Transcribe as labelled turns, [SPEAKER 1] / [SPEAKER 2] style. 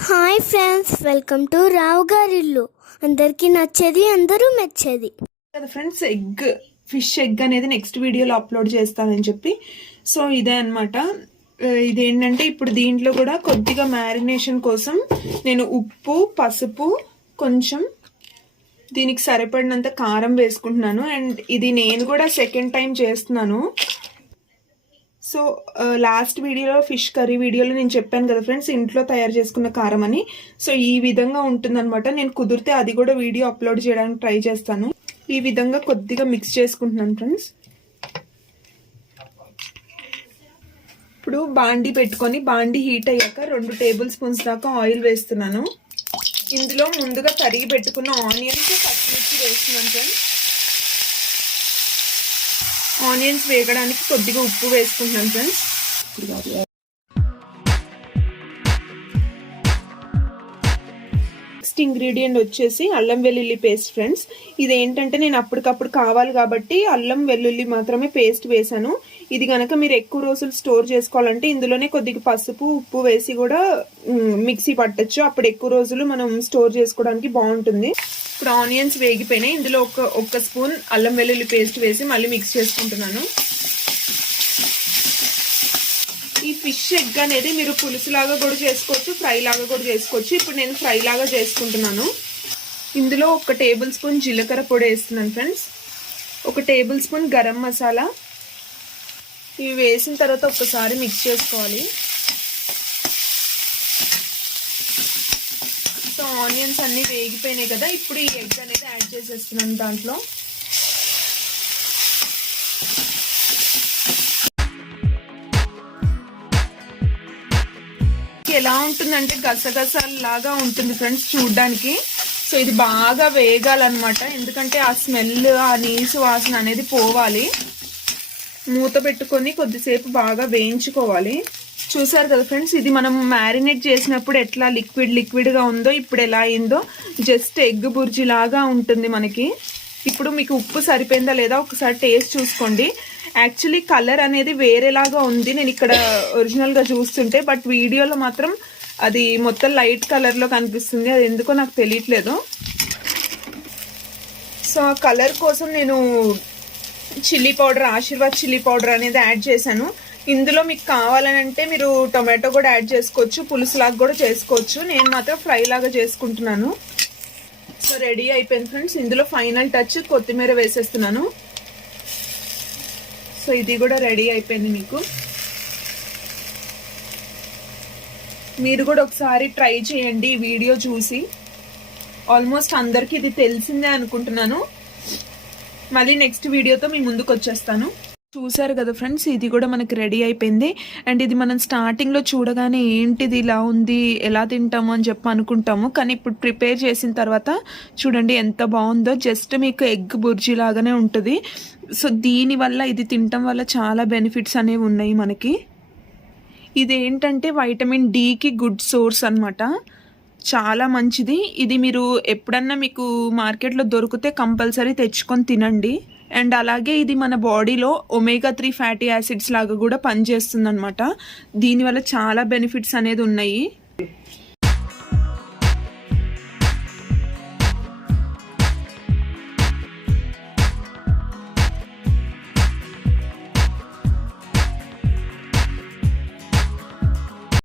[SPEAKER 1] Hi friends welcome to Rao గారిల్లు. అందరికీ నచ్చేది అందరూ మెచ్చేది.
[SPEAKER 2] కదా ఫ్రెండ్స్ ఎగ్ ఫిష్ ఎగ్ అనేది నెక్స్ట్ వీడియోలో అప్లోడ్ చేస్తానని చెప్పి. సో ఇదే అనమాట ఇదేంటంటే ఇప్పుడు దీంట్లో కూడా కొద్దిగా మ్యారినేషన్ కోసం నేను ఉప్పు పసుపు కొంచెం దీనికి సరిపడినంత కారం వేసుకుంటున్నాను. అండ్ ఇది నేను కూడా సెకండ్ టైం చేస్తున్నాను. సో లాస్ట్ వీడియోలో ఫిష్ కర్రీ వీడియోలో నేను చెప్పాను కదా ఫ్రెండ్స్ ఇంట్లో తయారు చేసుకున్న కారం అని. సో ఈ విధంగా ఉంటుందన్నమాట. నేను కుదిరితే అది కూడా వీడియో అప్లోడ్ చేయడానికి ట్రై చేస్తాను. ఈ విధంగా కొద్దిగా మిక్స్ చేసుకుంటున్నాను ఫ్రెండ్స్. ఇప్పుడు బాండి పెట్టుకొని బాండి హీట్ అయ్యాక రెండు టేబుల్ స్పూన్స్ దాకా ఆయిల్ వేస్తున్నాను. ఇందులో ముందుగా కరిగి పెట్టుకున్న ఆనియన్స్ పచ్చిమిర్చి వేస్తున్నాను ఫ్రెండ్స్. ఆనియన్స్ వేగడానికి కొద్దిగా ఉప్పు వేసుకుంటున్నాను ఫ్రెండ్స్. నెక్స్ట్ ఇంగ్రీడియంట్ వచ్చేసి అల్లం వెల్లుల్లి పేస్ట్ ఫ్రెండ్స్. ఇది ఏంటంటే నేను అప్పటికప్పుడు కావాలి కాబట్టి అల్లం వెల్లుల్లి మాత్రమే పేస్ట్ వేసాను ఇది కనుక మీరు ఎక్కువ రోజులు స్టోర్ చేసుకోవాలంటే ఇందులోనే కొద్దిగా పసుపు ఉప్పు వేసి కూడా మిక్సీ పట్టచ్చు. అప్పుడు ఎక్కువ రోజులు మనం స్టోర్ చేసుకోవడానికి బాగుంటుంది. ఇప్పుడు ఆనియన్స్ వేగిపోయినాయి. ఇందులో ఒక ఒక్క స్పూన్ అల్లం వెల్లుల్లి పేస్ట్ వేసి మళ్ళీ మిక్స్ చేసుకుంటున్నాను. ఈ ఫిష్ ఎగ్ అనేది మీరు పులుసు లాగా కూడా చేసుకోవచ్చు ఫ్రై లాగా కూడా చేసుకోవచ్చు. ఇప్పుడు నేను ఫ్రై లాగా చేసుకుంటున్నాను. ఇందులో ఒక టేబుల్ స్పూన్ జీలకర్ర పొడి వేస్తున్నాను ఫ్రెండ్స్. ఒక టేబుల్ స్పూన్ గరం మసాలా. ఇవి వేసిన తర్వాత ఒకసారి మిక్స్ చేసుకోవాలి. ఆనియన్స్ అన్నీ వేగిపోయినాయి కదా ఇప్పుడు ఈ ఎగ్ అనేది యాడ్ చేసేస్తున్నాను దాంట్లో. ఎలా ఉంటుందంటే గసగసాలాగా ఉంటుంది ఫ్రెండ్స్ చూడ్డానికి. సో ఇది బాగా వేగాలన్నమాట ఎందుకంటే ఆ స్మెల్ ఆ నీసు వాసన అనేది పోవాలి. మూత పెట్టుకొని కొద్దిసేపు బాగా వేయించుకోవాలి. చూసారు కదా ఫ్రెండ్స్ ఇది మనం మ్యారినేట్ చేసినప్పుడు ఎట్లా లిక్విడ్ లిక్విడ్గా ఉందో ఇప్పుడు ఎలా అయిందో జస్ట్ ఎగ్ బుర్జీ లాగా ఉంటుంది మనకి. ఇప్పుడు మీకు ఉప్పు సరిపోయిందా లేదా ఒకసారి టేస్ట్ చూసుకోండి. యాక్చువల్లీ కలర్ అనేది వేరేలాగా ఉంది. నేను ఇక్కడ ఒరిజినల్గా చూస్తుంటే బట్ వీడియోలో మాత్రం అది మొత్తం లైట్ కలర్లో కనిపిస్తుంది. అది ఎందుకో నాకు తెలియట్లేదు. సో ఆ కలర్ కోసం నేను chilli powder Aashirvaad chilli powder అనేది యాడ్ చేశాను. ఇందులో మీకు కావాలని అంటే మీరు టొమాటో కూడా యాడ్ చేసుకోవచ్చు పులుసులాగా కూడా చేసుకోవచ్చు. నేను మాత్రం ఫ్రై లాగా చేసుకుంటున్నాను. సో రెడీ అయిపోయింది ఫ్రెండ్స్. ఇందులో ఫైనల్ టచ్ కొత్తిమీర వేసేస్తున్నాను. సో ఇది కూడా రెడీ అయిపోయింది మీకు. మీరు కూడా ఒకసారి ట్రై చేయండి ఈ వీడియో చూసి. ఆల్మోస్ట్ అందరికీ ఇది తెలిసిందే అనుకుంటున్నాను. మళ్ళీ నెక్స్ట్ వీడియోతో మీ ముందుకు వచ్చేస్తాను చూసారు కదా ఫ్రెండ్స్ ఇది కూడా మనకి రెడీ అయిపోయింది. అండ్ ఇది మనం స్టార్టింగ్లో చూడగానే ఏంటిది ఇలా ఉంది ఎలా తింటాము అని చెప్పి అనుకుంటాము. కానీ ఇప్పుడు ప్రిపేర్ చేసిన తర్వాత చూడండి ఎంత బాగుందో. జస్ట్ మీకు ఎగ్ బుర్జీ లాగానే ఉంటుంది. సో దీనివల్ల ఇది తినటం వల్ల చాలా బెనిఫిట్స్ అనేవి ఉన్నాయి మనకి. ఇది ఏంటంటే వైటమిన్ డికి గుడ్ సోర్స్ అన్నమాట. చాలా మంచిది. ఇది మీరు ఎప్పుడన్నా మీకు మార్కెట్లో దొరికితే కంపల్సరీ తెచ్చుకొని తినండి. అండ్ అలాగే ఇది మన బాడీలో ఒమేగా త్రీ ఫ్యాటీ యాసిడ్స్ లాగా కూడా పనిచేస్తుంది అనమాట దీనివల్ల చాలా బెనిఫిట్స్ అనేది ఉన్నాయి.